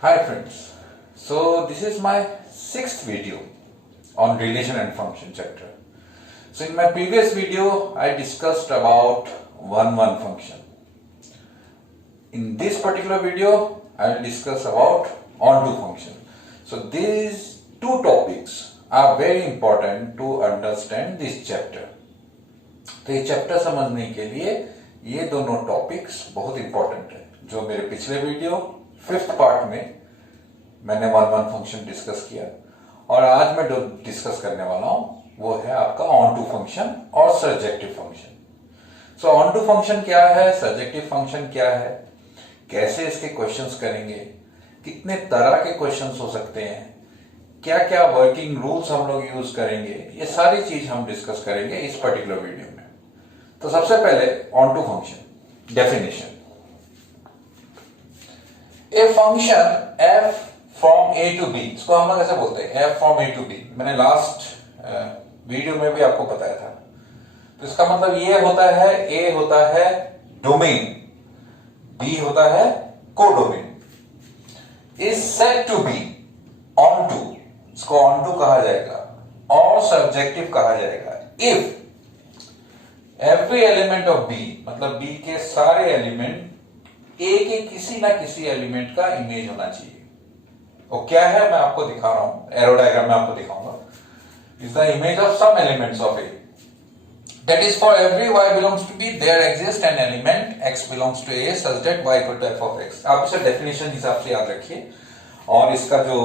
Hi friends, so this is my sixth video on relation and function chapter. So in my previous video I discussed about one function. In this particular video I will discuss about onto function. So these two topics are very important to understand this chapter. तो ये chapter समझने के लिए ये दोनों topics बहुत important है. जो मेरे पिछले वीडियो फिफ्थ पार्ट में मैंने वन फंक्शन डिस्कस किया और आज मैं जो डिस्कस करने वाला हूं वो है आपका ऑन टू फंक्शन और surjective function. So onto function क्या है, सर्जेक्टिव फंक्शन क्या है, कैसे इसके क्वेश्चंस करेंगे, कितने तरह के क्वेश्चंस हो सकते हैं, क्या क्या वर्किंग रूल्स हम लोग यूज करेंगे, ये सारी चीज हम डिस्कस करेंगे इस पर्टिकुलर वीडियो में. तो सबसे पहले onto function definition. A function f from A to B, इसको हम लोग ऐसे बोलते हैं f from A to B. मैंने लास्ट वीडियो में भी आपको बताया था. तो इसका मतलब ये होता है, ए होता है डोमेन, बी होता है codomain, is said to be onto, इसको ऑन टू कहा जाएगा और सब्जेक्टिव कहा जाएगा if every element of B, मतलब बी के सारे एलिमेंट ए के किसी ना किसी एलिमेंट का इमेज होना चाहिए. और क्या है मैं आपको दिखा रहा हूं, एरो डायग्राम में आपको दिखाऊंगा. Is the image of some elements of A. That is for every y belongs to b there exists an element x belongs to a such that y equal to f of x. आप इसे definition हिसाब से याद रखिए और इसका जो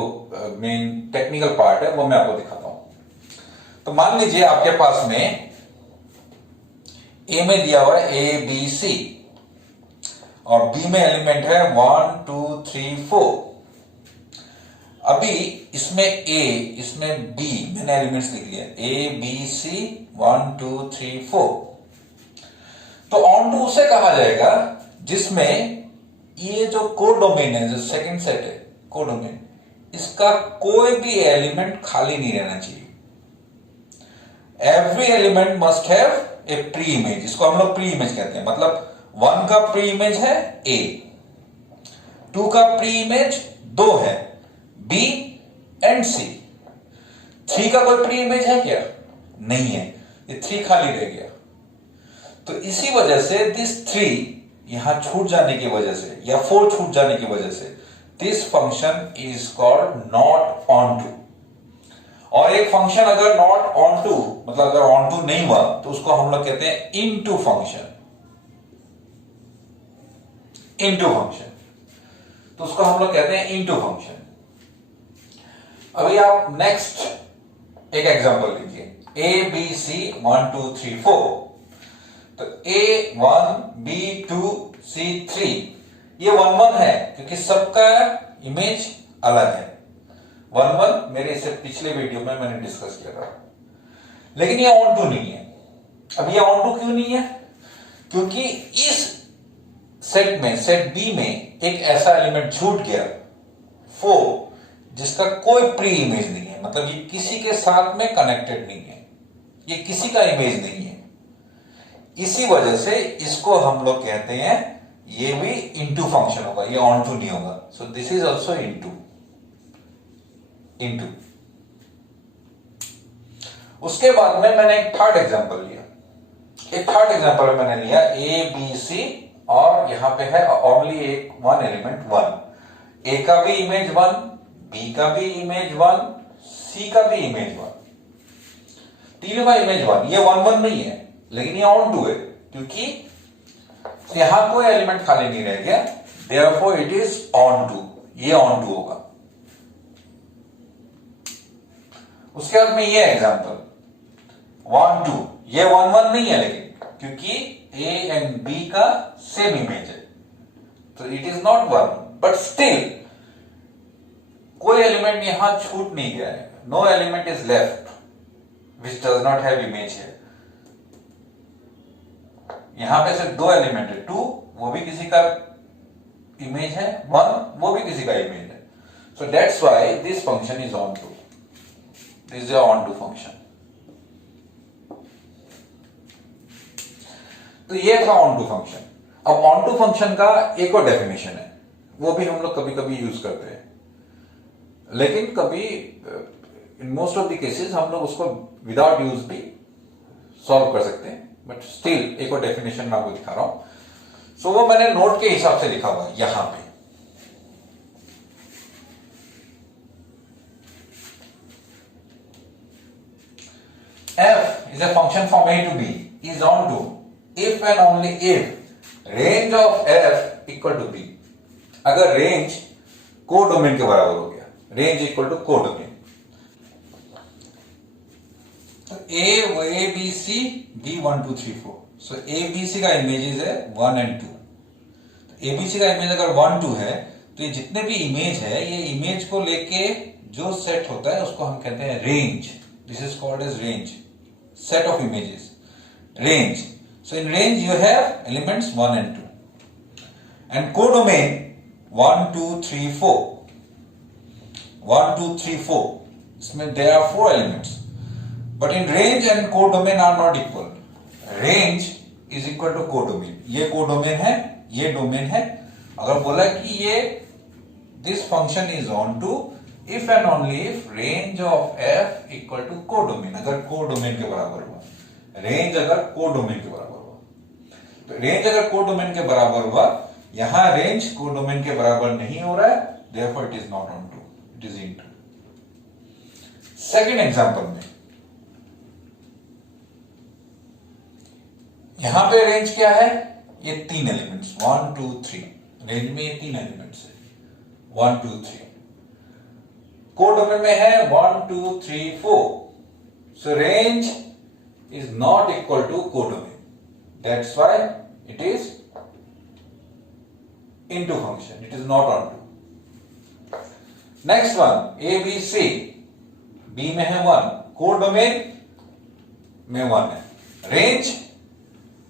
main technical part है वो मैं आपको दिखाता हूं. तो मान लीजिए आपके पास में ए में दिया हुआ है ए बी सी और बी में एलिमेंट है 1 2 3 4. अभी इसमें ए, इसमें बी, मैंने एलिमेंट्स लिख लिया ए बी सी 1 2 3 4. तो ऑन टू उसे कहा जाएगा जिसमें ये जो कोडोमेन है, जो सेकंड सेट है कोडोमेन, इसका कोई भी एलिमेंट खाली नहीं रहना चाहिए. Every element must have a pre image. इसको हम लोग प्री इमेज कहते हैं. मतलब 1 का प्री इमेज है ए, 2 का प्री इमेज 2 है बी एंड सी, 3 का कोई प्री इमेज है क्या? नहीं है, ये 3 खाली रह गया. तो इसी वजह से दिस 3 यहां छूट जाने की वजह से या 4 छूट जाने की वजह से this function is called not onto. और एक फंक्शन अगर नॉट ऑन टू, मतलब अगर ऑन टू नहीं हुआ तो उसको हम लोग कहते हैं इनटू फंक्शन. इनटू फंक्शन, तो उसको हम लोग कहते हैं इनटू फंक्शन. अभी आप नेक्स्ट एक एग्जांपल लीजिए ए बी सी 1 2 3 4. तो ए 1 बी 2 सी 3, ये 1 1 है क्योंकि सबका इमेज अलग है. 1 1 मेरे इसे पिछले वीडियो में मैंने डिस्कस किया था. लेकिन ये ऑन टू नहीं है. अब ये ऑन टू क्यों नहीं है? क्योंकि इस सेट में, सेट बी में एक ऐसा एलिमेंट छूट गया 4 जिसका कोई प्री इमेज नहीं है. मतलब ये किसी के साथ में कनेक्टेड नहीं है, ये किसी का इमेज नहीं है. इसी वजह से इसको हम लोग कहते हैं ये भी इनटू फंक्शन होगा, ये ऑन टू नहीं होगा. सो this is also into. Into. उसके बाद में मैंने एक थर्ड एग्जांपल लिया. एक थर्ड एग्जांपल में मैंने लिया ए बी सी और यहां पे है ओनली एक वन एलिमेंट 1. ए का भी इमेज 1, बी का भी इमेज 1, सी का भी इमेज 1, तीनों का इमेज 1. ये 1 1 नहीं है लेकिन ये ऑन टू है क्योंकि यहां कोई एलिमेंट खाली नहीं रह गया. Therefore it is onto. ये ऑन टू होगा. उसके बाद में ये एग्जांपल 1 2, ये 1 1 नहीं है लेकिन क्योंकि ए एंड बी का सेम इमेज है तो it is not 1. But still कोई एलिमेंट यहां छूट नहीं गया है. No element is left which does not have image है. यहां पे सिर्फ 2 एलिमेंट है, 2 वो भी किसी का इमेज है, 1 वो भी किसी का इमेज है. So that's why this function is onto. This is onto function. तो ये था ऑन टू फंक्शन. अब ऑन टू फंक्शन का एक और डेफिनेशन है. वो भी हम लोग कभी कभी यूज करते हैं, लेकिन कभी in most of the cases हम लोग उसको विदाउट यूज भी सॉल्व कर सकते हैं, बट स्टिल एक और डेफिनेशन मैं आपको दिखा रहा हूं। सो वो मैंने नोट के हिसाब से लिखा हुआ है यहां पे। f is a function from a to b is on to if and only if range of f equal to b। अगर रेंज कोडोमेन के बराबर हो गया, रेंज इक्वल टू कोडोमेन, तो a B c b 1 2 3 4। So a B c का images है 1 and 2। तो a B c का इमेज अगर 1 2 है तो ये जितने भी इमेज है, ये इमेज को लेके जो सेट होता है उसको हम कहते हैं range. This is called as range, set of images, range। So in range you have elements 1 and 2, and codomain 1 2 3 4, 1 2 3 4, इसमें there are 4 elements, but in range and codomain are not equal। range is equal to codomain, ये codomain है, ये domain है। अगर बोला कि ये this function is on to if and only if range of f equal to codomain, अगर codomain के बराबर हुआ, रेंज अगर कोडोमेन के बराबर हुआ, तो रेंज अगर कोडोमेन के बराबर हुआ, यहां रेंज कोडोमेन के बराबर नहीं हो रहा है, therefore it is not on to, it is into। Second example में यहां पे रेंज क्या है, ये 3 एलिमेंट्स 1 2 3, रेंज में ये 3 एलिमेंट्स है 1 2 3। कोडोमेन में है 1 2 3 4। So range is not equal to codomain, that's why it is into function, it is not onto. Next one a B c, b में है 1, कोडोमेन में 1 है, रेंज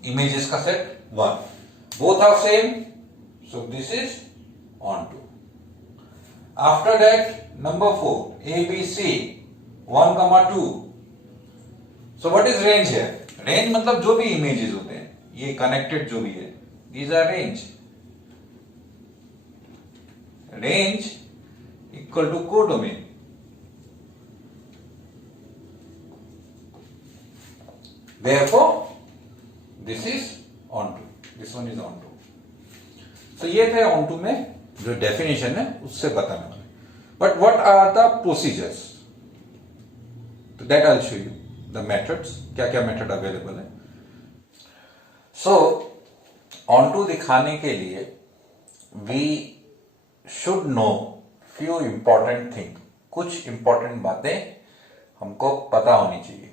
इमेजेस का set 1, both are same, so this is onto. After that, number 4, A, B, C, 1, 2. So what is range here? Range मतलब जो भी images होते हैं, ये connected जो भी है, these are range। Range equal to codomain। Therefore, this is onto, this one is onto। So ये थे onto में जो डेफिनेशन है उससे बताने वाले, but what are the procedures, तो that I will show you the methods, क्या क्या मेथड अवेलेबल है। सो ऑनटू दिखाने के लिए we should know few important thing, कुछ इंपॉर्टेंट बातें हमको पता होनी चाहिए,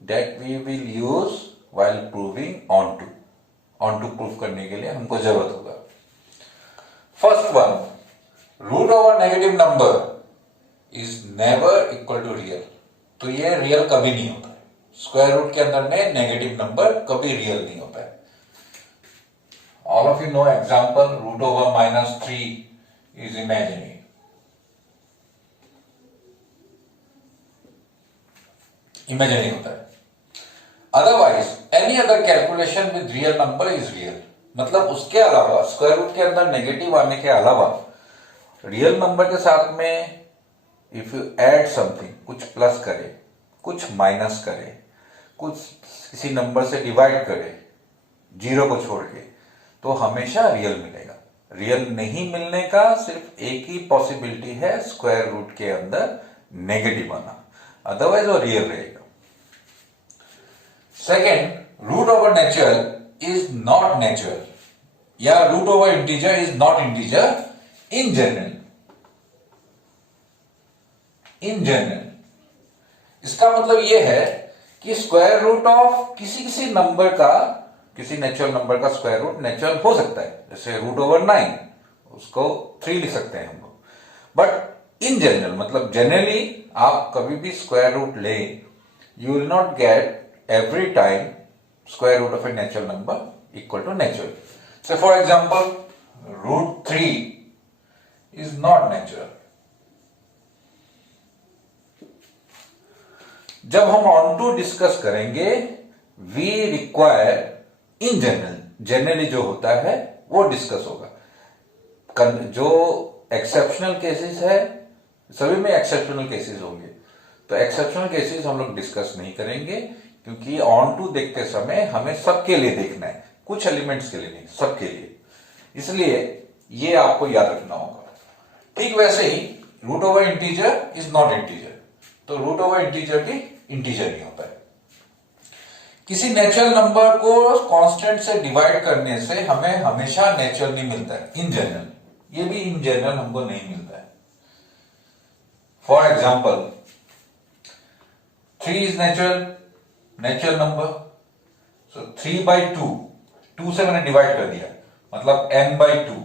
that we will use while proving onto. Onto prove करने के लिए हमको जरूरत होगा। First one, root over negative number is never equal to real। तो ये रियल कभी नहीं होता है, स्क्वायर रूट के अंदर में नेगेटिव नंबर कभी रियल नहीं होता है। All of you know example, root over -3 is imaginary. Imaginary होता है। Otherwise any other calculation with real number is real, मतलब उसके अलावा स्क्वायर रूट के अंदर नेगेटिव आने के अलावा रियल नंबर के साथ में इफ यू ऐड समथिंग, कुछ प्लस करे, कुछ माइनस करे, कुछ किसी नंबर से डिवाइड करे, जीरो को छोड़ के, तो हमेशा रियल मिलेगा। रियल नहीं मिलने का सिर्फ एक ही पॉसिबिलिटी है, स्क्वायर रूट के अंदर नेगेटिव आना, अदरवाइज वो रियल रहेगा। Second, root over natural is not natural, या root over integer is not integer in general। in general इसका मतलब यह है कि स्क्वायर रूट ऑफ किसी नंबर का, किसी नेचुरल नंबर का स्क्वायर रूट नेचुरल हो सकता है, जैसे रूट ओवर 9 उसको 3 लिख सकते हैं हम लोग, बट इन जनरल मतलब जनरली आप कभी भी स्क्वायर रूट ले, you will not get every time square root of a natural number equal to natural। So for example, root 3 is not natural। जब हम onto डिस्कस करेंगे, we require in general, generally जो होता है वो discuss होगा। जो एक्सेप्शनल केसेस है, सभी में एक्सेप्शनल केसेस होंगे, तो एक्सेप्शनल केसेस हम लोग डिस्कस नहीं करेंगे, क्योंकि ऑन टू देखते समय हमें सबके लिए देखना है, कुछ एलिमेंट्स के लिए नहीं, सबके लिए। इसलिए ये आपको याद रखना होगा। ठीक वैसे ही root over integer is not integer, तो रूट ओवर इंटीजर भी इंटीजर नहीं होता है। किसी नेचुरल नंबर को कांस्टेंट से डिवाइड करने से हमें हमेशा नेचुरल नहीं मिलता है, इन जनरल, ये भी इन जनरल हमको नहीं मिलता है। For example 3 is natural number, so 3/2, 2 से मैंने डिवाइड कर दिया, मतलब n/2,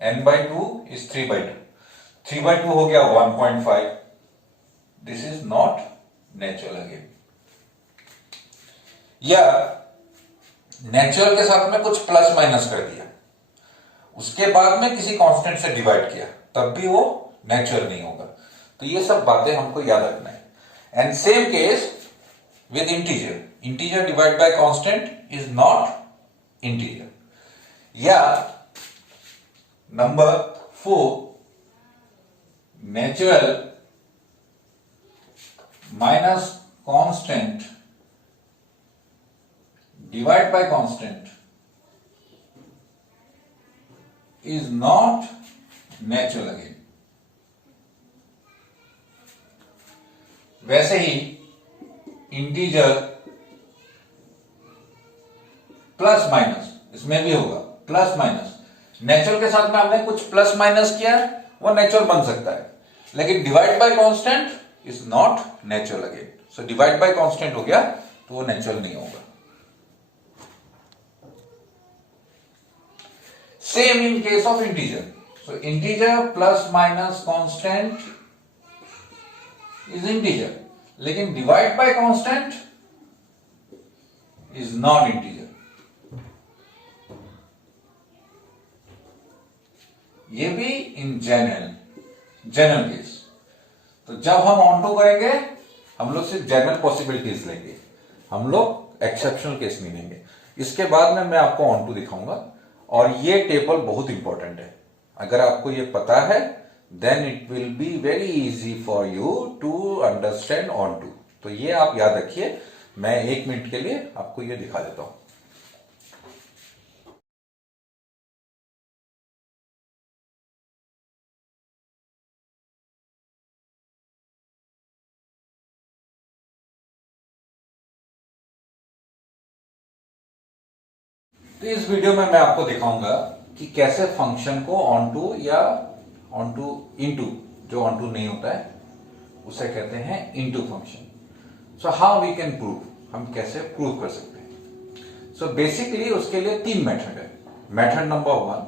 n/2 इज 3/2, 3/2 हो गया 1.5, this is not natural again. या नेचुरल के साथ में कुछ प्लस माइनस कर दिया, उसके बाद में किसी कांस्टेंट से डिवाइड किया, तब भी वो नेचुरल नहीं होगा। तो ये सब बातें हमको याद रखना है। And same case with integer, integer divide by constant is not integer. या number 4, natural minus constant divide by constant is not natural again। वैसे ही इंटीजर प्लस माइनस, इसमें भी होगा प्लस माइनस। नेचुरल के साथ में हमने कुछ प्लस माइनस किया, वो नेचुरल बन सकता है, लेकिन divide by constant is not natural again. So divide by constant हो गया तो वो नेचुरल नहीं होगा। Same in case of integer. So integer plus minus constant is integer, लेकिन divide by constant is not integer। ये भी in general केस। तो जब हम ऑन टू करेंगे हम लोग सिर्फ जनरल पॉसिबिलिटीज लेंगे, हम लोग एक्सेप्शनल केस नहीं लेंगे। इसके बाद में मैं आपको ऑन टू दिखाऊंगा, और ये टेबल बहुत इंपॉर्टेंट है। अगर आपको ये पता है then it will be very easy for you to understand onto. तो ये आप याद रखिए, मैं 1 मिनट के लिए आपको ये दिखा देता हूं। तो इस वीडियो में मैं आपको दिखाऊंगा कि कैसे फंक्शन को ऑन टू या ऑन टू इनटू, जो ऑन टू नहीं होता है उसे कहते हैं into function. So how we can prove, हम कैसे प्रूव कर सकते हैं। सो बेसिकली उसके लिए 3 मेथड है। मेथड नंबर 1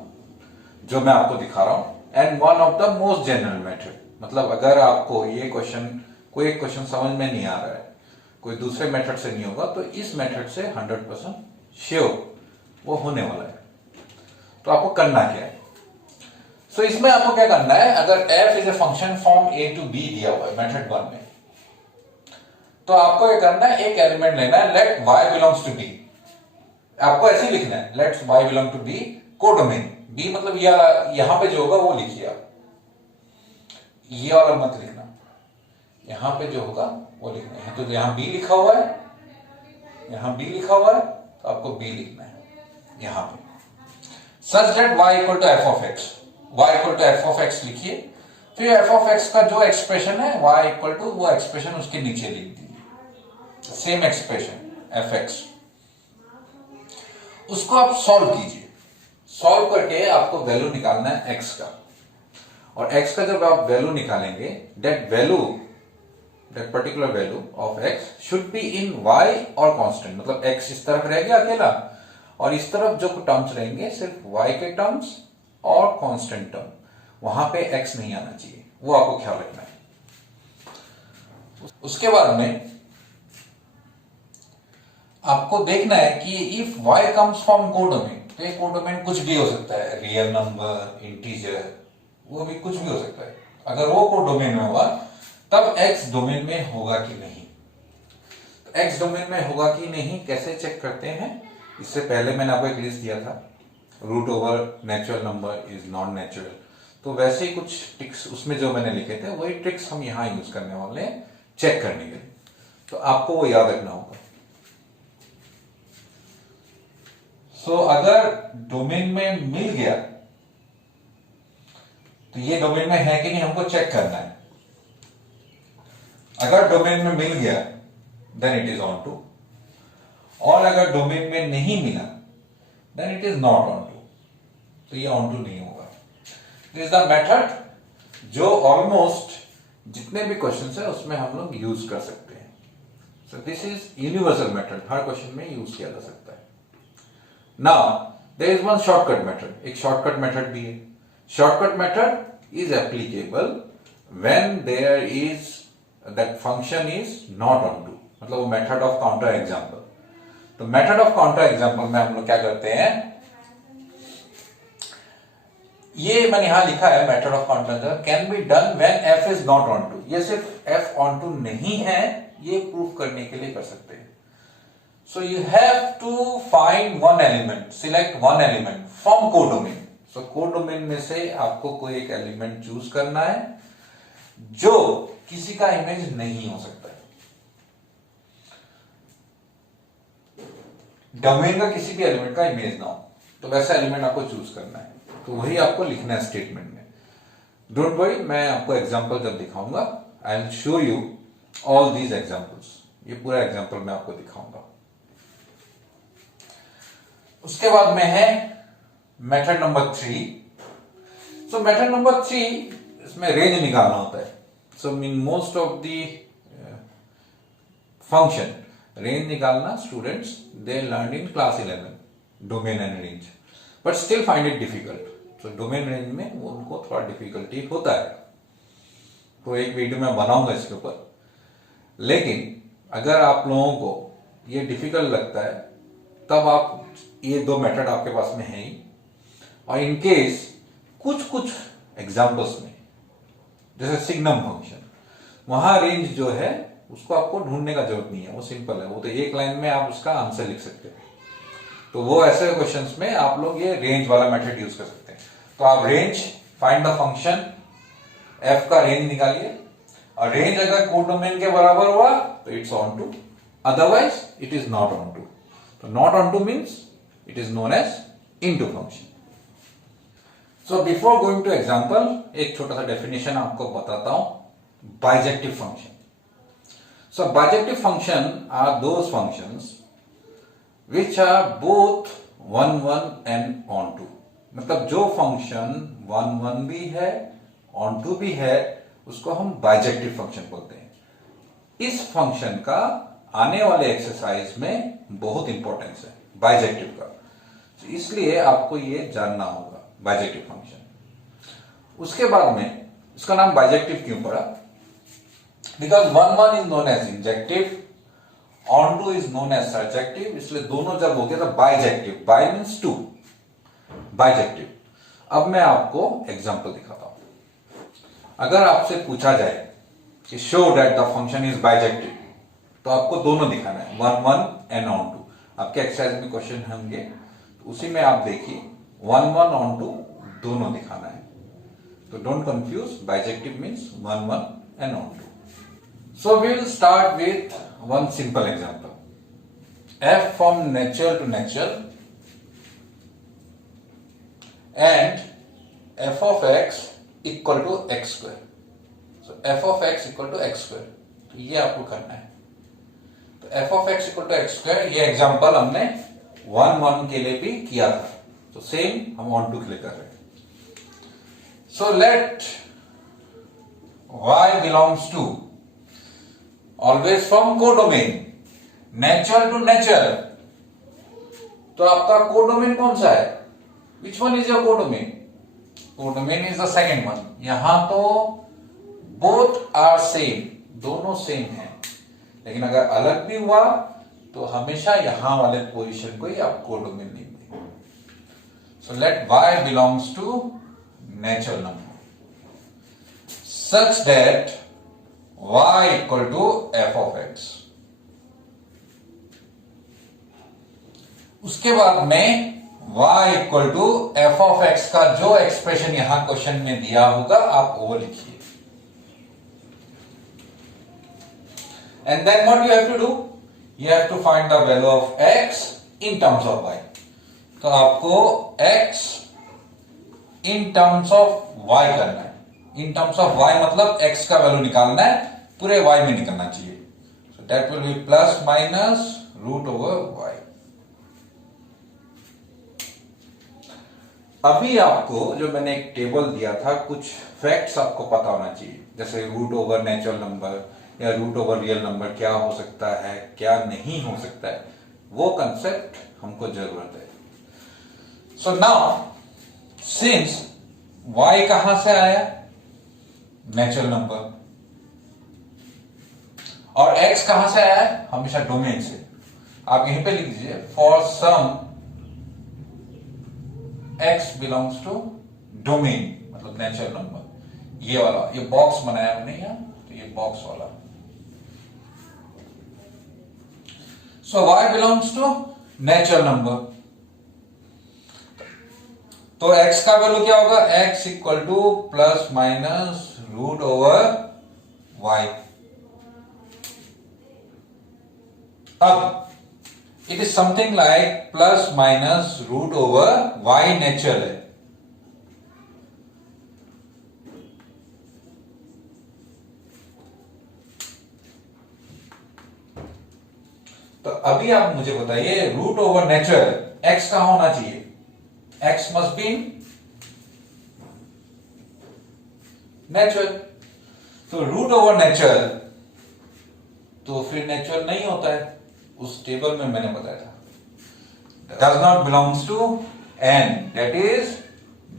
जो मैं आपको दिखा रहा हूं, and one of the most general method, मतलब अगर आपको ये क्वेश्चन, कोई एक क्वेश्चन समझ में नहीं आ रहा है, कोई दूसरे मेथड से नहीं होगा, तो इस मेथड से 100% श्योर वो होने वाला है। तो आपको करना क्या है? सो इसमें आपको क्या करना है, अगर f is a function from a to b दिया हुआ है मेथड 1 में, तो आपको ये करना है, एक एलिमेंट लेना है, let y belongs to b। आपको ऐसे ही लिखना है, let's y belong to b codomain. b मतलब यहां पे जो होगा वो लिखिए आप, ये वाला मत लिखना, यहां पे जो होगा वो लिखना है। तो यहां b लिखा हुआ है, यहां b लिखा हुआ है, तो आपको b लिखना है यहां पे, such that y equal to f of x. y equal to f of x लिखिए, फिर एफ ऑफ एक्स का जो एक्सप्रेशन है y इक्वल टू वो एक्सप्रेशन उसके नीचे लिख दीजिए, सेम एक्सप्रेशन एफ एक्स। उसको आप सॉल्व कीजिए, सॉल्व करके आपको वैल्यू निकालना है x का, और x का जब आप वैल्यू निकालेंगे, that particular value of x should be in y और कांस्टेंट, मतलब x इस तरफ रह गया अकेला, और इस तरफ जो टर्म्स रहेंगे सिर्फ y के टर्म्स और कांस्टेंट टर्म, वहां पे x नहीं आना चाहिए, वो आपको ख्याल रखना है। उसके बाद में आपको देखना है कि if y comes from codomain, तो ये कोडोमेन कुछ भी हो सकता है, रियल नंबर, इंटीजर, वो भी कुछ भी हो सकता है। अगर वो कोडोमेन में हुआ तब x डोमेन में होगा कि नहीं। तो x डोमेन में होगा कि नहीं कैसे चेक करते हैं, इससे पहले मैंने आपको एक लिस्ट दिया था, root over natural number is non natural. तो वैसे ही कुछ ट्रिक्स उसमें जो मैंने लिखे थे वही ट्रिक्स हम यहां यूज करने वाले हैं चेक करने के लिए। तो आपको वो याद रखना होगा। सो अगर डोमेन में मिल गया तो ये डोमेन में है कि नहीं हमको चेक करना है। अगर डोमेन में मिल गया then it is onto, और अगर डोमेन में नहीं मिला then it is not onto. तो ये ऑन टू नहीं होगा। दिस इज द मेथड जो ऑलमोस्ट जितने भी क्वेश्चंस है उसमें हम लोग यूज कर सकते हैं। So this is universal method, हर क्वेश्चन में यूज किया जा सकता है। Now there is one shortcut method, एक शॉर्टकट मेथड भी है। Shortcut method is applicable when there is that function is not onto, मतलब वो मेथड ऑफ काउंटर एग्जांपल। तो मेथड ऑफ काउंटर एग्जांपल में हम लोग क्या करते हैं, ये मैंने यहां लिखा है method of counter can be done when f is not onto. ये सिर्फ एफ ऑन टू नहीं है ये प्रूफ करने के लिए कर सकते हैं। So you have to find one element, select one element from codomain. So codomain में से आपको कोई एक एलिमेंट चूज करना है जो किसी का इमेज नहीं हो सकता है। डोमेन का किसी भी एलिमेंट का इमेज ना हो, तो वैसा एलिमेंट आपको चूज करना है। तो वही आपको लिखना है स्टेटमेंट में। डोंट वरी, मैं आपको एग्जांपल जब दिखाऊंगा आई will show you all these examples. ये पूरा एग्जांपल मैं आपको दिखाऊंगा। उसके बाद में है method number 3। So method number 3 इसमें रेंज निकालना होता है। So mean most of the function range निकालना students they learn in class 11 domain and range, but still find it difficult. तो डोमेन रेंज में उनको थोड़ा डिफिकल्टी होता है। तो एक वीडियो में बनाऊंगा इसके ऊपर। लेकिन अगर आप लोगों को ये डिफिकल्ट लगता है तब आप ये दो मेथड आपके पास में है ही, और इनकेस कुछ कुछ एग्जाम्पल्स में जैसे सिग्नम फंक्शन, वहां रेंज जो है उसको आपको ढूंढने का जरूरत नहीं है, वो सिंपल है। वो तो एक लाइन में आप उसका आंसर लिख सकते हैं। तो वो ऐसे क्वेश्चंस में आप लोग ये रेंज वाला मेथड यूज कर सकते हैं। तो आप range find the function F का रेंज निकालिए, और रेंज अगर कोडोमेन के बराबर हुआ तो it's onto, otherwise it is not onto. तो not onto means it is known as into function. So before going to example एक छोटा सा डेफिनेशन आपको बताता हूं। Bijective function. सो bijective function are those functions which are both 1 1 and on to। मतलब जो फंक्शन 1 1 भी है on to भी है उसको हम बाइजेक्टिव फंक्शन बोलते हैं। इस फंक्शन का आने वाले एक्सरसाइज में बहुत इंपॉर्टेंस है बाइजेक्टिव का, तो इसलिए आपको ये जानना होगा बाइजेक्टिव फंक्शन। उसके बाद में इसका नाम बाइजेक्टिव क्यों पड़ा, because 1 1 is known as injective, onto is known as surjective, इसलिए दोनों जब हो गया तो bijective. Bi means two, bijective. अब मैं आपको एग्जांपल दिखाता हूं। अगर आपसे पूछा जाए कि show that the function is bijective, तो आपको दोनों दिखाना है 1 1 एंड ऑन टू। आपके एक्सरसाइज में क्वेश्चन होंगे तो उसी में आप देखिए 1 1 ऑन टू दोनों दिखाना है। तो don't confuse, bijective means 1 1 and onto. So we will start with one simple example. F from natural to natural and f of x equal to x square. So f of x equal to x square. तो ये आपको करना है। तो f of x equal to x square ये example हमने 1 1 के लिए भी किया था, तो सेम हम on 2 के लिए कर रहे हैं। So let y belongs to always from codomain, natural to natural. तो आपका कोडोमेन कौन सा है, which one is your codomain? Codomain is the second one. यहां तो बोथ आर सेम, दोनों सेम है, लेकिन अगर अलग भी हुआ तो हमेशा यहां वाले पोजीशन को ही आप कोडोमेन लिखेंगे। So let y belongs to natural number such that y equal to f of x। उसके बाद में y equal to f of x का जो एक्सप्रेशन यहां क्वेश्चन में दिया होगा आप वो लिखिए। And then what you have to do, you have to find the value of x in terms of y। तो आपको x in terms of y करना है। इन टर्म्स ऑफ y मतलब x का वैल्यू निकालना है, पूरे y में निकलना चाहिए। So that will be plus minus root over y। अभी आपको जो मैंने एक टेबल दिया था, कुछ फैक्ट्स आपको पता होना चाहिए, जैसे रूट ओवर नेचुरल नंबर या रूट ओवर रियल नंबर क्या हो सकता है, क्या नहीं हो सकता है, वो कंसेप्ट हमको जरूरत है। सो नाउ सिंस y कहां से आया, नेचुरल नंबर, और x कहां से आया है, हमेशा डोमेन से। आप यहीं पे लिख दीजिए for some x belongs to domain, मतलब नेचुरल नंबर। ये वाला, ये बॉक्स बनाया मैंने यहां, तो ये बॉक्स वाला। So y belongs to natural number, तो x का वैल्यू क्या होगा, x equal to plus minus root over y। अब it is something like plus minus root over y natural है। तो अभी आप मुझे बताइए रूट ओवर नेचुरल x का होना चाहिए, x मस्ट बी नेचुरल। तो रूट ओवर नेचुरल तो फिर नेचुरल नहीं होता है, उस टेबल में मैंने बताया था does not belongs to n, that is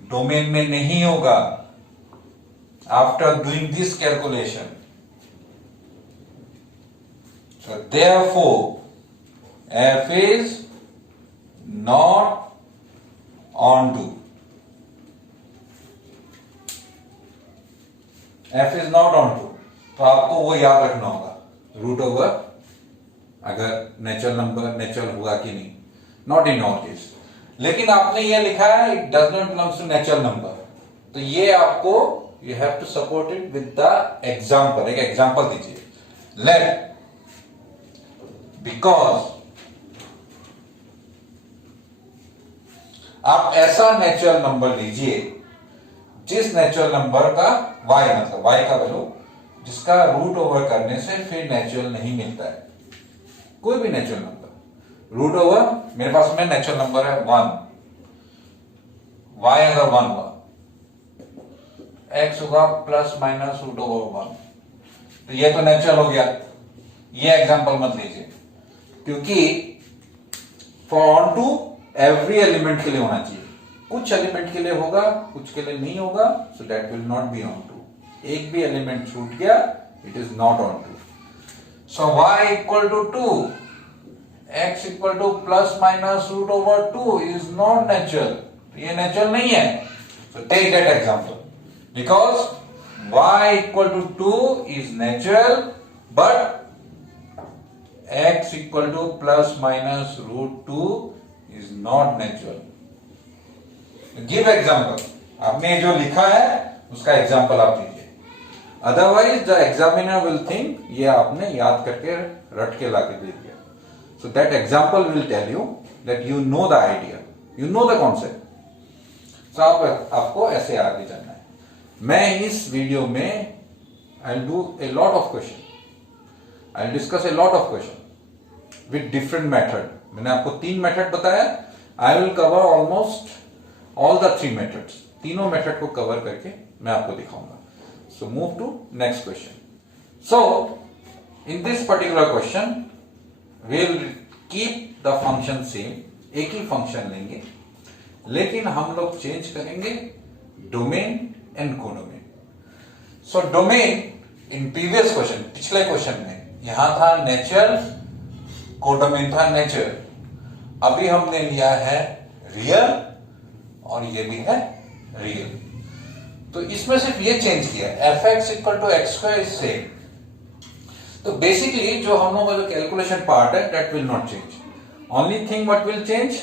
domain में नहीं होगा। After doing this calculation, so therefore f is not onto, f is not onto। तो आपको वो याद रखना होगा, रूट ओवर अगर नेचुरल नंबर नेचुरल हुआ कि नहीं, नॉट इन ऑल केस। लेकिन आपने ये लिखा है it does not belongs to natural number, तो ये आपको you have to support it with the example. एक एग्जांपल दीजिए, लेट बिकॉज आप ऐसा नेचुरल नंबर लीजिए जिस नेचुरल नंबर का y मतलब y का वैल्यू जिसका रूट ओवर करने से फिर नेचुरल नहीं मिलता है। कोई भी नेचुरल नंबर रूट ओवर, मेरे पास में नेचुरल नंबर है 1, y अगर 1 हुआ, x होगा प्लस माइनस रूट ओवर 1, तो ये तो नेचुरल हो गया। ये एग्जांपल मत लीजिए, क्योंकि for onto every element के लिए होना चाहिए। कुछ एलिमेंट के लिए होगा, कुछ के लिए नहीं होगा, so that will not be onto. एक भी एलिमेंट छूट गया, it is not onto. So y equal to 2, x equal to plus minus root over 2 is not natural, ये नेचुरल नहीं है। So take that example, because y equal to 2 is natural but x equal to plus minus root 2 is not natural. Give example, आपने जो लिखा है उसका example आप दीजिए, otherwise the examiner will think ये आपने याद करके रट के लाके दे दिया। So that example will tell you that you know the idea, you know the concept. So आपको ऐसे आगे जाना है। मैं इस वीडियो में I will do a lot of question, I will discuss a lot of question with different method. मैंने आपको 3 मेथड बताया, I will cover almost all the 3 methods. तीनों मेथड को कवर करके मैं आपको दिखाऊंगा। So move to next question. So in this particular question we will keep the function same, एक ही फंक्शन लेंगे, लेकिन हम लोग चेंज करेंगे domain and codomain. So domain in previous question, पिछले क्वेश्चन में यहां था नेचुरल, कोडोमेन था नेचर। अभी हमने लिया है रियल और ये भी है रियल, तो इसमें सिर्फ ये चेंज किया, fx equal to x square is same. तो बेसिकली जो हम लोगों का जो कैलकुलेशन पार्ट है that will not change, only thing what will change,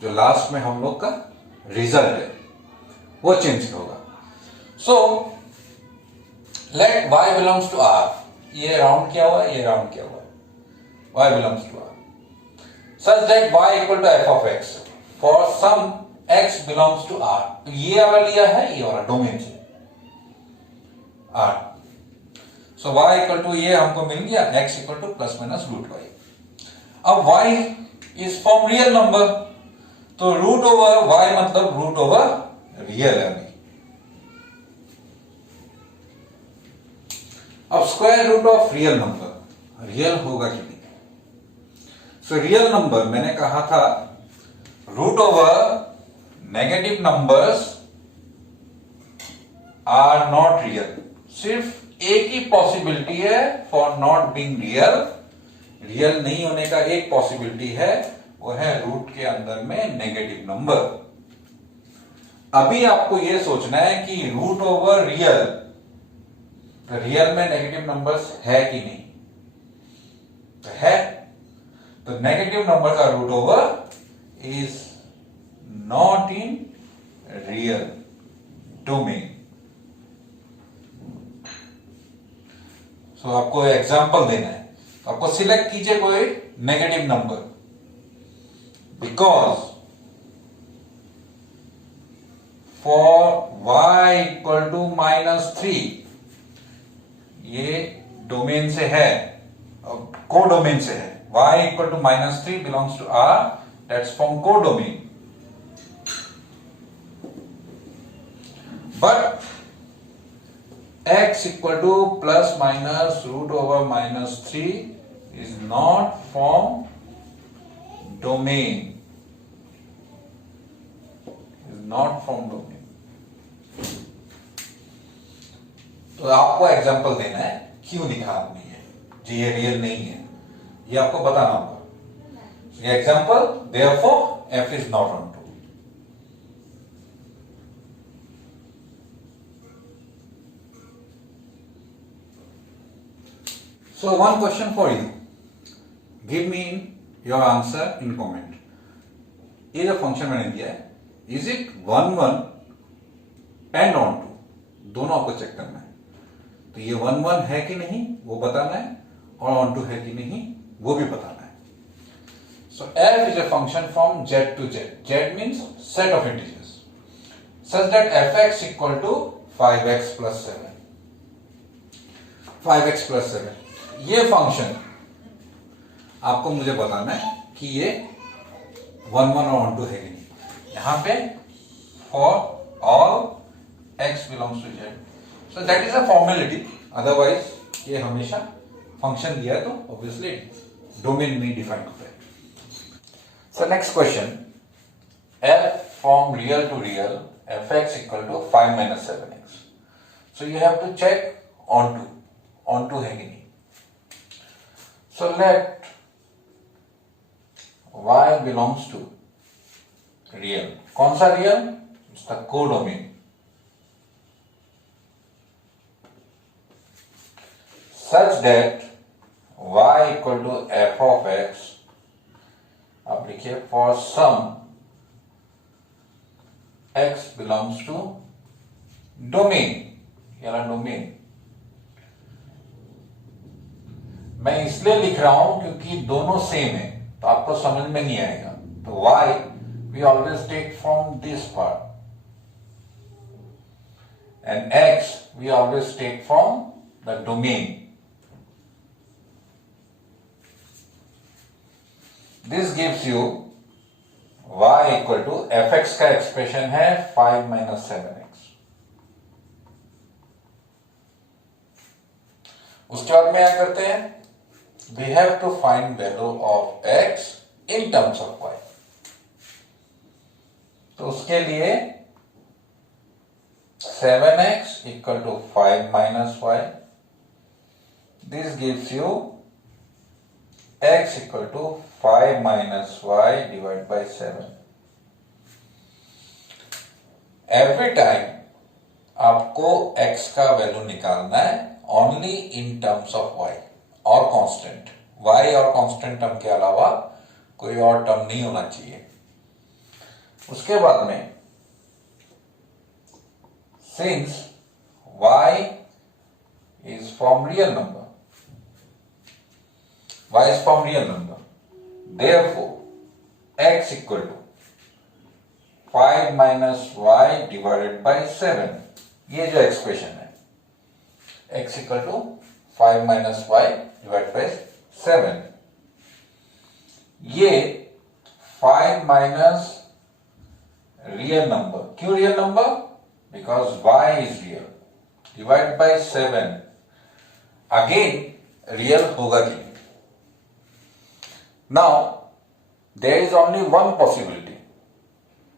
जो लास्ट में हम लोग का रिजल्ट है वो चेंज होगा। So let y belongs to r, ये राउंड किया हुआ है, ये राउंड किया हुआ है, y belongs to r such that y equal to f of x for some x belongs to r। तो ये वाला लिया है, ये वाला डोमेन से r। So y equal to ये हमको मिल गया x equal to plus minus root y। अब y is from real number, तो रूट ओवर y मतलब रूट ओवर रियल है। अभी अब square root of real number real होगा कि नहीं? सो रियल नंबर मैंने कहा था root over negative numbers are not real. सिर्फ एक ही पॉसिबिलिटी है for not being real, real नहीं होने का एक पॉसिबिलिटी है, वो है रूट के अंदर में नेगेटिव नंबर। अभी आपको यह सोचना है कि रूट ओवर रियल, रियल में नेगेटिव नंबर्स है कि नहीं? तो है, तो नेगेटिव नंबर का root over is not in real domain. So आपको एग्जांपल देना है, तो आपको सिलेक्ट कीजिए कोई negative number, because for y equal to -3 ये डोमेन से है, को डोमेन से है। y equal to -3 belongs to r, that's from codomain. But x equal to plus minus root over -3 is not from domain, is not from domain. तो आपको example देना है क्यों लिखा आपने जी ये रियल नहीं है, ये आपको बताना होगा। ये example therefore f is not onto. So one question for you, give me your answer in comment. ये जो फंक्शन मैंने दिया है, is it 1 1 and onto, दोनों आपको चेक करना है। तो ये 1 1 है कि नहीं वो बताना है, और ऑन टू है कि नहीं वो भी बताना है। So f is a function from z to z, z means set of integers, such that fx equal to 5x plus 7, 5x plus 7। ये फंक्शन आपको मुझे बताना है कि ये 1 1 और ऑन टू है कि नहीं। यहां पे for all x belongs to z, so that is a formality, otherwise ये हमेशा फंक्शन दिया तो ऑब्वियसली डोमेन में डिफाइन होता है। So next question, f from real to real fx equal to 5 - 7x। So you have to check onto है कि नहीं। सो let y belongs to real, कौन सा real? It's the codomain. Such that y equal to f of x, आप लिखिए for some x belongs to domain, ये वाला डोमेन। मैं इसलिए लिख रहा हूं क्योंकि दोनों सेम है, तो आपको समझ में नहीं आएगा। तो y we always take from this part and x we always take from the domain। This gives you y equal to fx का एक्सप्रेशन है 5 - 7x। उसके बाद में क्या करते हैं, we have to find value of x in terms of y। तो उसके लिए 7x equal to 5 - y, this gives you x equal to 5 - y divided by 7। Every time आपको x का वैल्यू निकालना है only in terms of y और constant. y और constant term के अलावा कोई और टर्म नहीं होना चाहिए। उसके बाद में since y is from real number, y is from real number, therefore x equal to 5 minus y divided by 7. ये जो एक्सप्रेशन है x equal to 5 minus y divided by 7, ये 5 minus रियल नंबर, क्यों real number? Because y is real, divide by 7 again real होगा कि नहीं? Now there is only one possibility,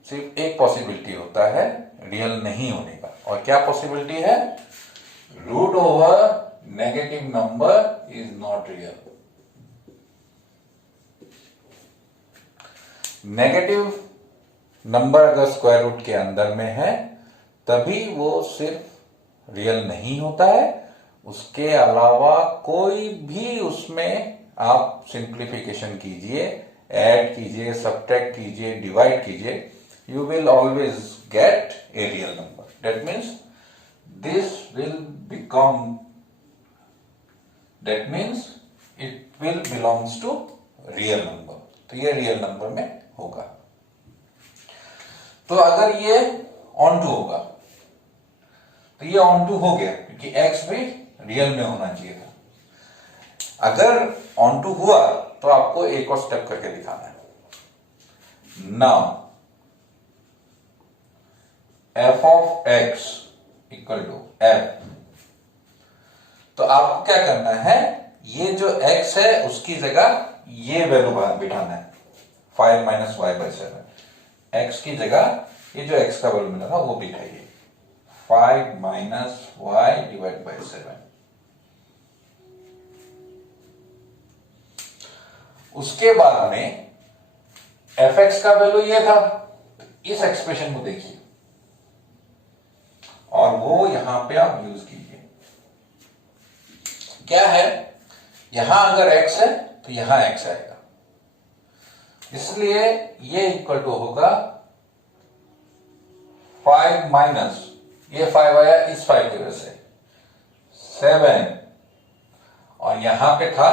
सिर्फ एक पॉसिबिलिटी होता है रियल नहीं होने का, और क्या पॉसिबिलिटी है? Root over negative number is not real. Negative number अगर स्क्वायर रूट के अंदर में है तभी वो सिर्फ रियल नहीं होता है, उसके अलावा कोई भी उसमें आप सिंप्लीफिकेशन कीजिए, ऐड कीजिए, सब्ट्रैक्ट कीजिए, डिवाइड कीजिए, you will always get a real number. That means this will become, that means it will belongs to real number. तो ये real number में होगा। तो अगर ये on to होगा तो ये on to हो गया, क्योंकि x भी रियल में होना चाहिए था। अगर on to हुआ तो आपको एक और स्टेप करके दिखाना है। Now f of x equal to f, तो आपको क्या करना है, ये जो x है उसकी जगह ये वैल्यू बिठाना है 5 माइनस वाई बाई 7। x की जगह ये जो x का वैल्यू मिला था वो बिठाइए 5 माइनस वाई डिवाइड बाई 7। उसके बाद में fx का वैल्यू ये था, इस एक्सप्रेशन को देखिए और वो यहां पे आप यूज कीजिए। क्या है, यहां अगर x है तो यहां x आएगा, इसलिए ये इक्वल टू होगा 5 माइनस ये 5 आया इस 5 की वजह से 7, और यहां पे था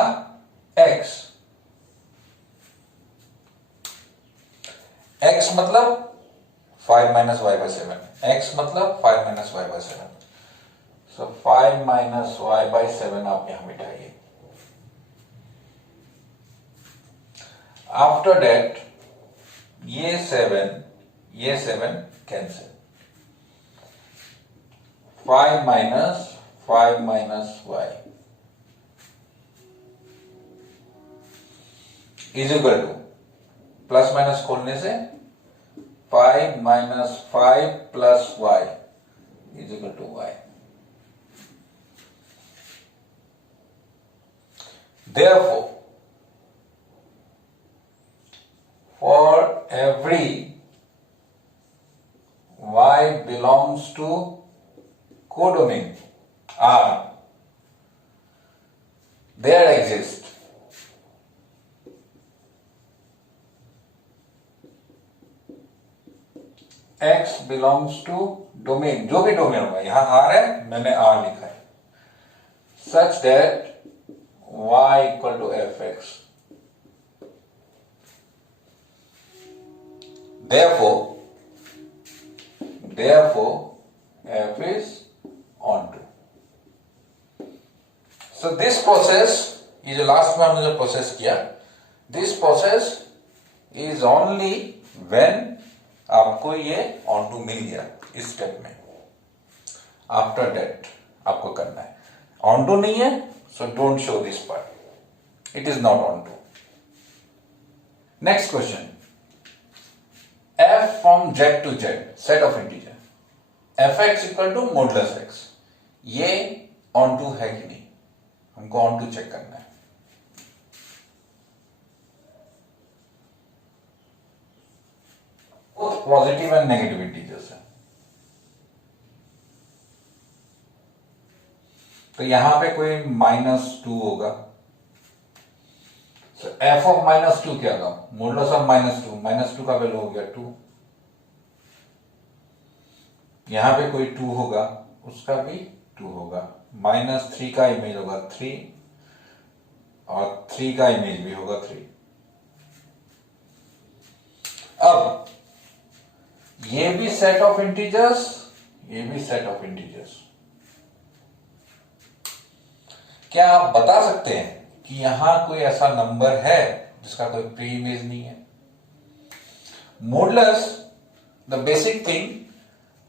x, x मतलब 5 माइनस वाई बाई 7, x मतलब 5 minus y by 7, so 5 minus y by 7 आप यहां बिठाइए। आफ्टर दैट ये 7 cancel, 5 minus y is equal to, plus minus खोलने से 5 minus 5 plus y is equal to y. Therefore, for every y belongs to codomain R, there exists x belongs to domain, जो भी domain होगा, यहां R है, मैंने R लिखा है, such that y equal to fx. Therefore f is onto. So this process, ये जो लास्ट में हमने जो प्रोसेस किया, this process is only when आपको ये onto मिल गया इस स्टेप में। आफ्टर दैट आपको करना है, onto नहीं है so don't show this part, it is not onto. Next question, f from z to z set of integer, fx equal to modulus x, ये onto है कि नहीं, हमको onto चेक करना है। पॉजिटिव एंड नेगेटिव इंटीजर्स है, तो यहां पे कोई -2 होगा, so f ऑफ -2 क्या होगा, मॉडुलस ऑफ -2 का वैल्यू हो गया 2, यहां पे कोई 2 होगा, उसका भी 2 होगा, -3 का इमेज होगा 3 और 3 का इमेज भी होगा 3। अब ये भी सेट ऑफ इंटीजर्स, ये भी सेट ऑफ इंटीजर्स। क्या आप बता सकते हैं कि यहां कोई ऐसा नंबर है जिसका कोई प्री इमेज नहीं है? मॉडुलस, द बेसिक थिंग,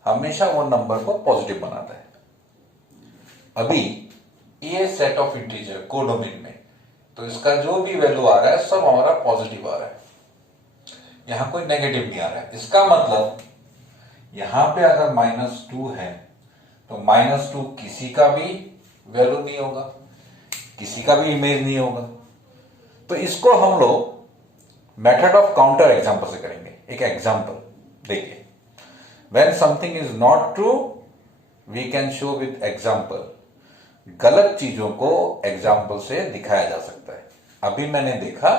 हमेशा वो नंबर को पॉजिटिव बनाता है। अभी ये सेट ऑफ इंटीजर कोडोमेन में, तो इसका जो भी वैल्यू आ रहा है सब हमारा पॉजिटिव आ रहा है, यहां कोई नेगेटिव नहीं आ रहा है। इसका मतलब यहां पे अगर -2 है तो -2 किसी का भी वैल्यू नहीं होगा, किसी का भी इमेज नहीं होगा। तो इसको हम लोग मेथड ऑफ काउंटर एग्जांपल से करेंगे। एक एग्जांपल देखिए, when something is not true we can show with example. गलत चीजों को एग्जांपल से दिखाया जा सकता है। अभी मैंने देखा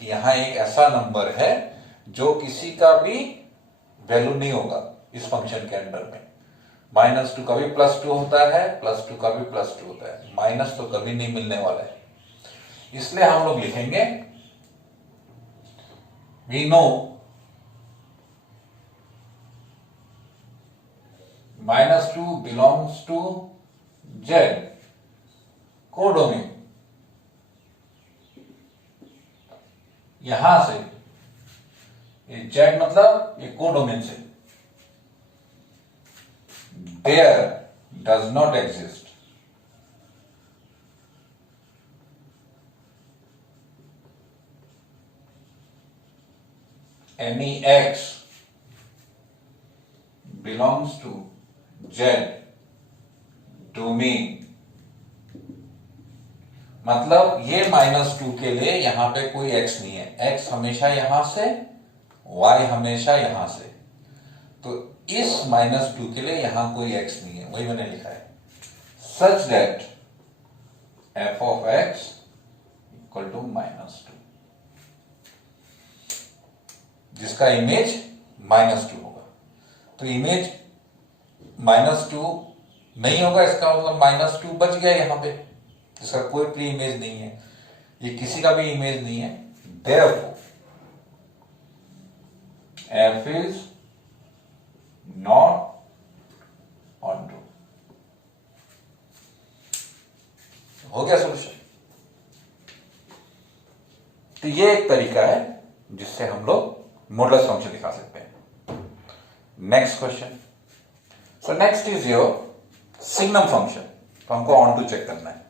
कि यहां एक ऐसा नंबर है जो किसी का भी वैल्यू नहीं होगा इस फंक्शन के अंडर में। -2 का भी +2 होता है, +2 का भी +2 होता है, माइनस तो कभी नहीं मिलने वाला है। इसलिए हम लोग लिखेंगे we know -2 belongs to Z codomain. यहां से ये Z मतलब ये कोडोमेन से, there does not exist any X belongs to Z domain। मतलब ये -2 के लिए यहां पे कोई X नहीं है, X हमेशा यहां से, Y हमेशा यहां से। तो इस -2 के लिए यहां कोई X नहीं है, वही मैंने लिखा है। Such that f of x equal to -2, जिसका इमेज -2 होगा। तो इमेज -2 नहीं होगा, इसका मतलब -2 बच गया यहां पे, जिसका कोई प्री इमेज नहीं है, ये किसी का भी इमेज नहीं है। Therefore f is not on true। हो गया सोल्यूशन। तो ये एक तरीका है जिससे हम लोग मॉडुलस फंक्शन दिखा सकते हैं। Next question. So next is your signum function. तो हमको ऑन टू चेक करना है।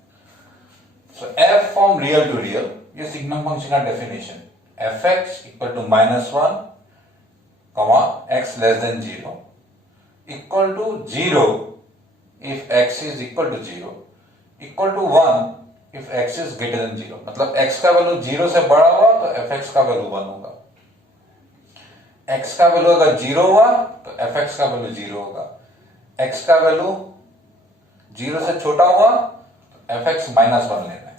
So f from real to real, ये सिग्नम फंक्शन का definition, fx equal to -1 x less than 0 equal to 0 if x is equal to 0 equal to 1 if x is greater than 0। मतलब x का value 0 से बड़ा हुआ तो fx का value 1 होगा, x का वैल्यू अगर 0 हुआ तो fx का वैल्यू 0 होगा, x का वैल्यू 0 से छोटा हुआ तो fx -1 लेना है।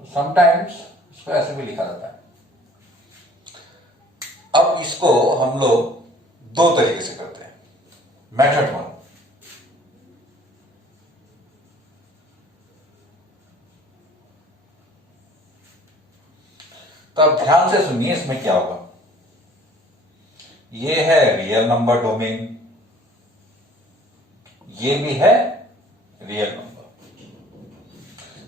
समटाइम्स इसको ऐसे भी लिखा जाता है। अब इसको हम लोग दो तरीके से करते हैं। मेथड 1, तो अब ध्यान से सुनिए इसमें क्या होगा। ये है रियल नंबर डोमेन, ये भी है रियल नंबर।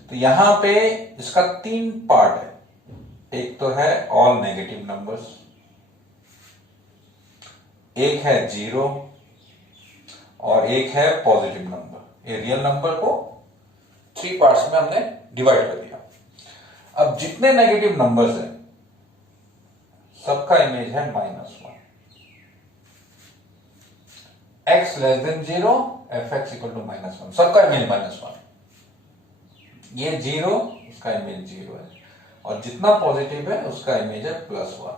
तो यहां पे इसका 3 पार्ट है। एक तो है ऑल नेगेटिव नंबर्स, एक है 0 और एक है पॉजिटिव नंबर। ये रियल नंबर को 3 पार्ट्स में हमने डिवाइड कर दिया। अब जितने नेगेटिव नंबर्स हैं सबका इमेज है -1। x less than 0 fx equal to -1, सबका इमेज -1। ये 0, उसका इमेज 0 है, और जितना पॉजिटिव है उसका इमेज है +1।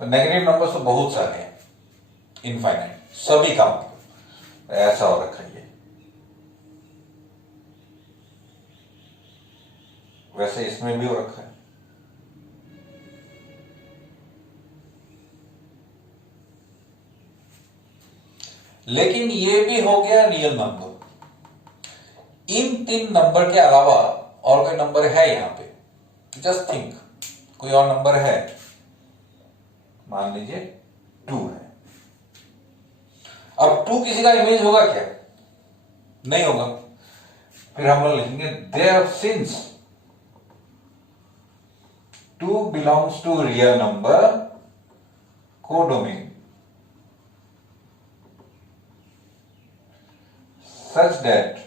तो नेगेटिव नंबर्स तो बहुत सारे हैं, इनफाइनाइट, सभी का मतलब ऐसा हो रखा है। वैसे इसमें भी हो रखा है। लेकिन ये भी हो गया रियल नंबर। इन 3 नंबर के अलावा और कोई नंबर है यहां पे? जस्ट थिंक, कोई और नंबर है? मान लीजिए 2 है। अब 2 किसी का इमेज होगा क्या? नहीं होगा। फिर हम लोग लिखेंगे there since 2 belongs to real number codomain such that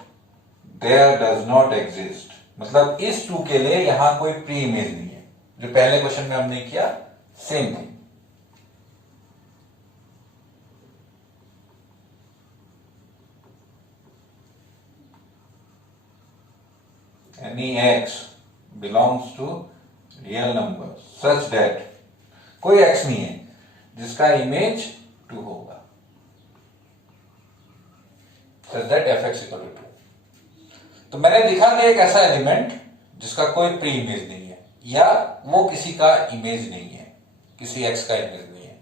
there does not exist, मतलब इस 2 के लिए यहां कोई प्री इमेज नहीं है। जो पहले क्वेश्चन में हमने किया same thing. any x belongs to real number such that कोई x नहीं है जिसका इमेज 2 होगा, such that fx equal to 2। तो मैंने दिखा दिया एक ऐसा एलिमेंट जिसका कोई प्री इमेज नहीं है, या वो किसी का इमेज नहीं है, किसी x का इमेज नहीं है।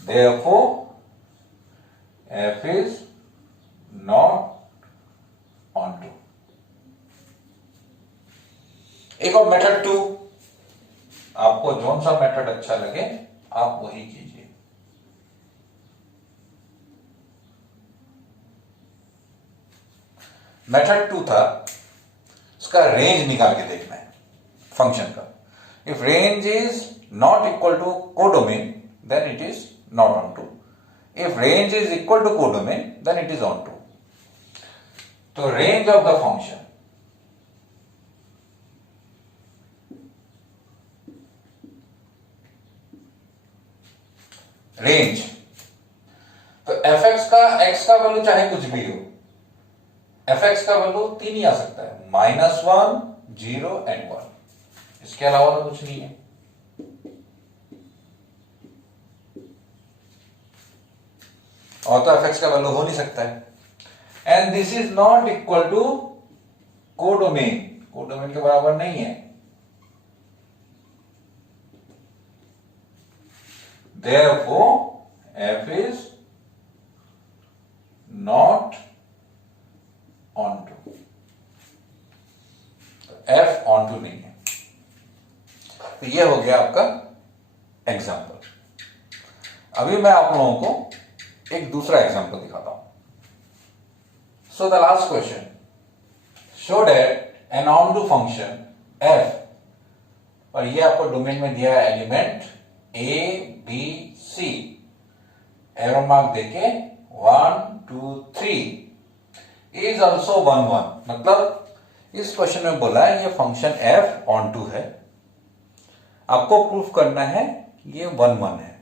therefore f is not onto। एक और मेथड 2, आपको जोन सा मेथड अच्छा लगे आप वही कीजिए। मेथड 2 था, इसका रेंज निकाल के देखना है फंक्शन का। If range is not equal to codomain then it is not onto, if range is equal to codomain then it is onto. तो range of the function, range, तो fx का x का value चाहे कुछ भी हो, fx का value 3 ही आ सकता है, -1, 0 एंड 1। इसके अलावा तो कुछ नहीं है। और तो fx का वैल्यू हो नहीं सकता है। And this is not equal to codomain, codomain के बराबर नहीं है। Therefore, f is not onto, f onto नहीं है। तो ये हो गया आपका एग्जाम्पल। अभी मैं आप लोगों को एक दूसरा एग्जाम्पल दिखाता हूं। So the last question, show that an onto function f, और ये आपको डोमेन में दिया है element a b c, arrow mark देके 1 2 3 इज ऑल्सो 1 1। मतलब इस क्वेश्चन में बोला है ये फंक्शन f onto है, आपको प्रूफ करना है ये 1 1 है।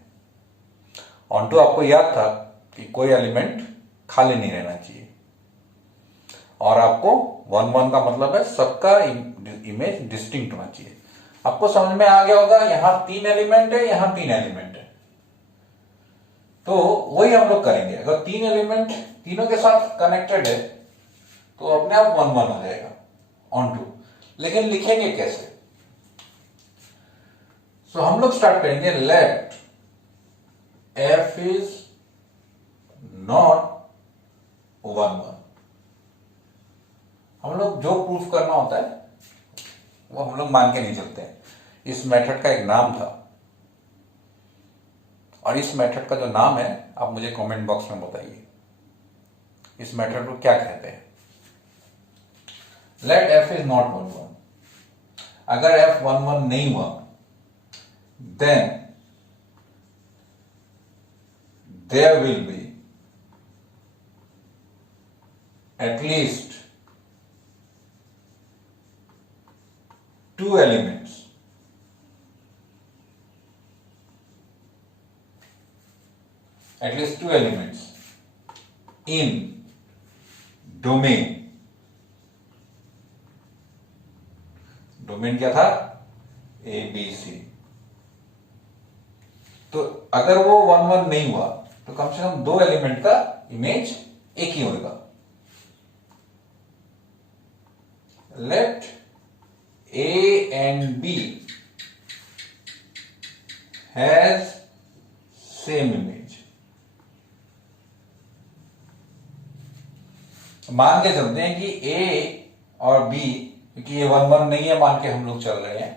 onto आपको याद था कि कोई एलिमेंट खाली नहीं रहना चाहिए, और आपको 1 1 का मतलब है सबका इमेज डिस्टिंक्ट होना चाहिए। आपको समझ में आ गया होगा, यहां 3 एलिमेंट है, यहां 3 एलिमेंट है, तो वही हम लोग करेंगे। अगर 3 एलिमेंट तीनों के साथ कनेक्टेड है तो अपने आप 1 1 हो जाएगा onto। लेकिन लिखेंगे कैसे? सो हम लोग स्टार्ट करेंगे, लेट f इज नॉट 1 1। हम लोग जो प्रूफ करना होता है वो हम लोग मान के नहीं चलते हैं। इस मेथड का एक नाम था, और इस मेथड का जो नाम है आप मुझे कमेंट बॉक्स में बताइए, इस मेथड को क्या कहते हैं। Let f is not 1 1। अगर f 1 1 नहीं हुआ then there will be at least 2 elements in domain। Domain क्या था? A B C. तो अगर वो 1 1 नहीं हुआ तो कम से कम 2 एलिमेंट का इमेज एक ही होगा। Let A and B has same image। मान के चलते हैं कि ए और बी, क्योंकि ये 1 1 नहीं है मान के हम लोग चल रहे हैं,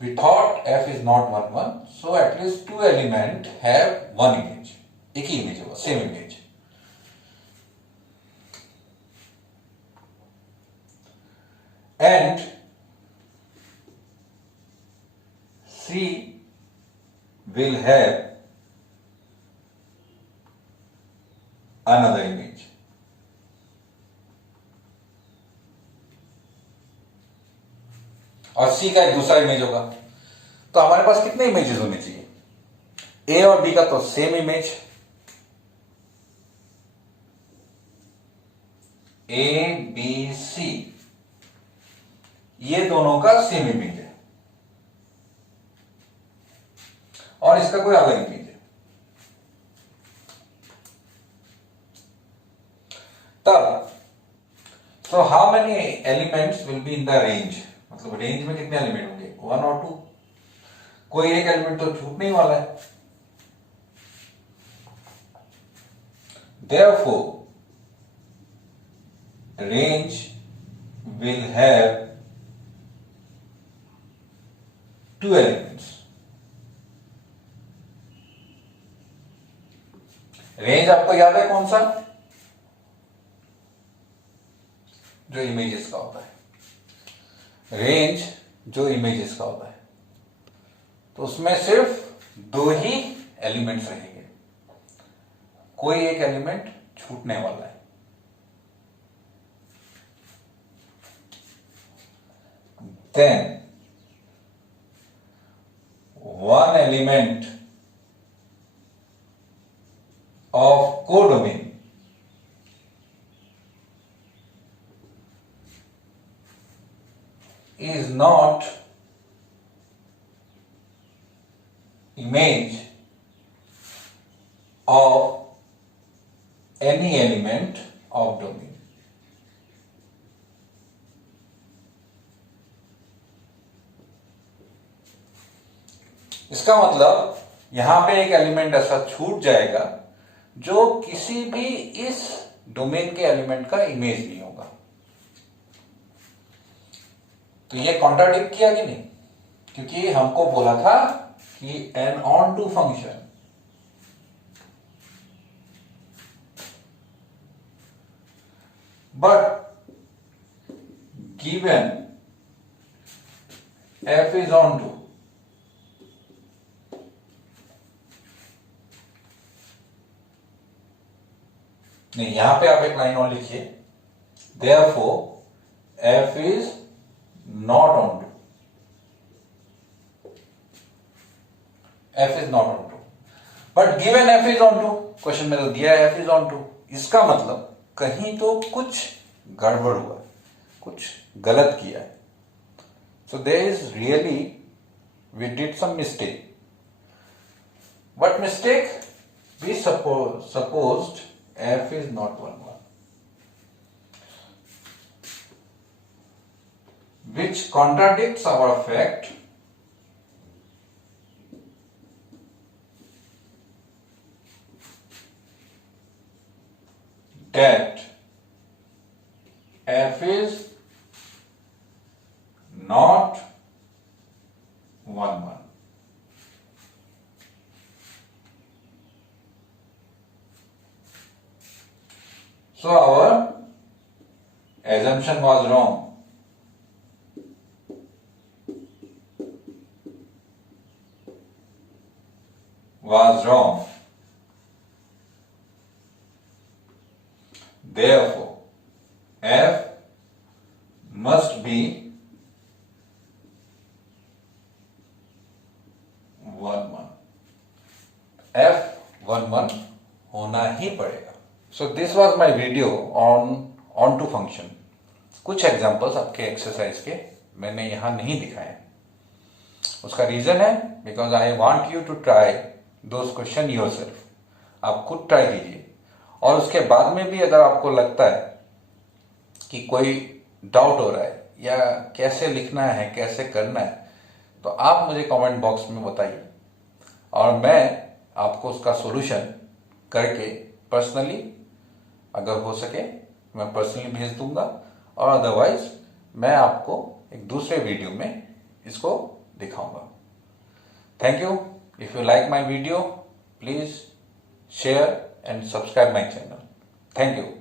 we thought f is not 1 1, so at least two element have one image, एक ही इमेज होगा, same image. and C will have another image। और C का एक दूसरा इमेज होगा। तो हमारे पास कितने इमेजेस होने चाहिए? A और B का तो same image, A B C, ये दोनों का सेम इमेज है, और इसका कोई अलग इमेज है। तब so how many elements will be in the range, मतलब रेंज में कितने एलिमेंट होंगे? 1 और 2। कोई एक एलिमेंट तो छूटने ही वाला है। Therefore range will have two elements। Range आपको याद है कौन सा? जो इमेजेस का होता है। रेंज जो इमेजेस का होता है, तो उसमें सिर्फ 2 ही एलिमेंट्स रहेंगे, कोई एक एलिमेंट छूटने वाला है। Then one element of codomain is not image of any element of domain। इसका मतलब यहां पे एक एलिमेंट ऐसा छूट जाएगा जो किसी भी इस डोमेन के एलिमेंट का इमेज नहीं होगा। तो ये कॉन्ट्राडिक्ट किया कि नहीं? क्योंकि हमको बोला था कि an onto function but given f is on to, नहीं, यहां पे आप एक लाइन और लिखिए, therefore f is not on to, f is not on to, but given f is on to, question में तो दिया है f is on to, इसका मतलब कहीं तो कुछ गड़बड़ हुआ, कुछ गलत किया है। So there is really, we did some mistake. What mistake? We supposed f is not 1 1, which contradicts our fact that f is not 1 1। So our assumption was wrong. Therefore, f must be 1 1। f 1 1 होना ही पड़ेगा। So this was my video on to function। कुछ examples आपके exercise के मैंने यहां नहीं दिखाए। उसका रीजन है because I want you to try those question yourself. आप खुद ट्राई कीजिए, और उसके बाद में भी अगर आपको लगता है कि कोई डाउट हो रहा है या कैसे लिखना है, कैसे करना है, तो आप मुझे कमेंट बॉक्स में बताइए, और मैं आपको उसका सॉल्यूशन करके पर्सनली अगर हो सके मैं पर्सनली भेज दूंगा, और अदरवाइज मैं आपको एक दूसरे वीडियो में इसको दिखाऊंगा। Thank you. If you like my video, please share and subscribe my channel. Thank you.